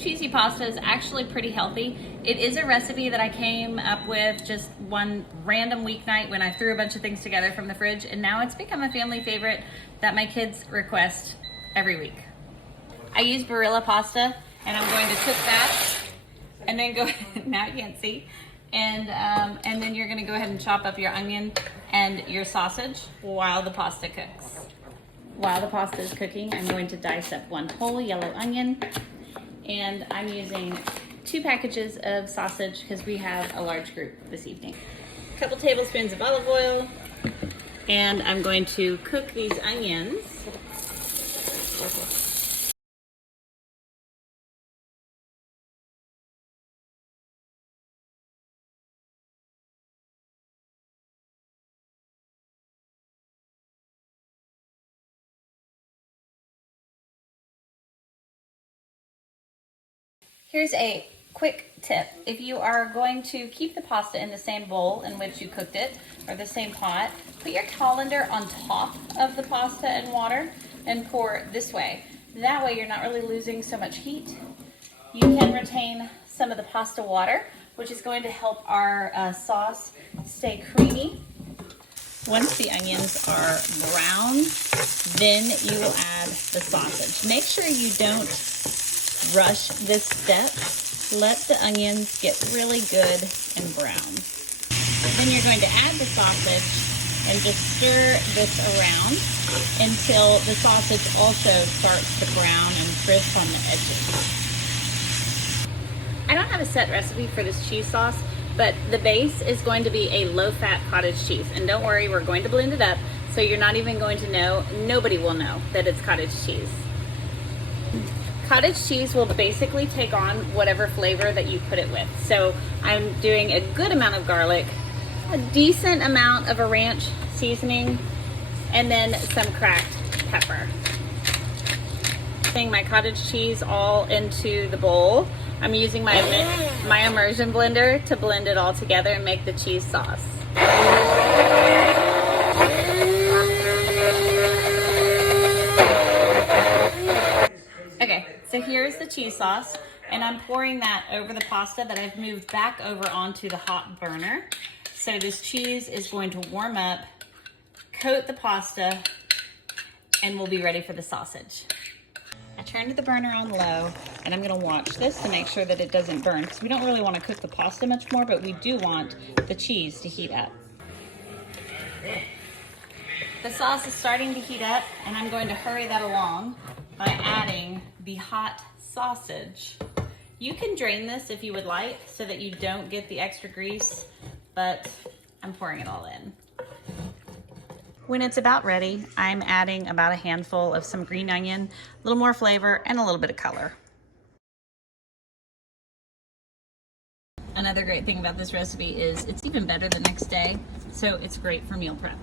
cheesy pasta is actually pretty healthy. It is a recipe that I came up with just one random weeknight when I threw a bunch of things together from the fridge, and now it's become a family favorite that my kids request every week. I use Barilla pasta, and I'm going to cook that, and then go, now you can't see, and then you're gonna go ahead and chop up your onion and your sausage while the pasta cooks. While the pasta is cooking, I'm going to dice up one whole yellow onion, and I'm using 2 packages of sausage because we have a large group this evening. A couple tablespoons of olive oil, and I'm going to cook these onions. Here's a quick tip. If you are going to keep the pasta in the same bowl in which you cooked it, or the same pot, put your colander on top of the pasta and water and pour this way. That way you're not really losing so much heat. You can retain some of the pasta water, which is going to help our sauce stay creamy. Once the onions are brown, then you will add the sausage. Make sure you don't rush this step. Let the onions get really good and brown. Then you're going to add the sausage and just stir this around until the sausage also starts to brown and crisp on the edges. I don't have a set recipe for this cheese sauce, but the base is going to be a low-fat cottage cheese. And don't worry, we're going to blend it up, so you're not even going to know, nobody will know that it's cottage cheese. Cottage cheese will basically take on whatever flavor that you put it with. So I'm doing a good amount of garlic, a decent amount of a ranch seasoning, and then some cracked pepper. Putting my cottage cheese all into the bowl. I'm using my immersion blender to blend it all together and make the cheese sauce. Okay, so here's the cheese sauce, and I'm pouring that over the pasta that I've moved back over onto the hot burner. So this cheese is going to warm up, coat the pasta, and we'll be ready for the sausage. I turned the burner on low, and I'm gonna watch this to make sure that it doesn't burn, because we don't really want to cook the pasta much more, but we do want the cheese to heat up. The sauce is starting to heat up, and I'm going to hurry that along by adding the hot sausage. You can drain this if you would like so that you don't get the extra grease, but I'm pouring it all in. When it's about ready, I'm adding about a handful of some green onion, a little more flavor, and a little bit of color. Another great thing about this recipe is it's even better the next day, so it's great for meal prep.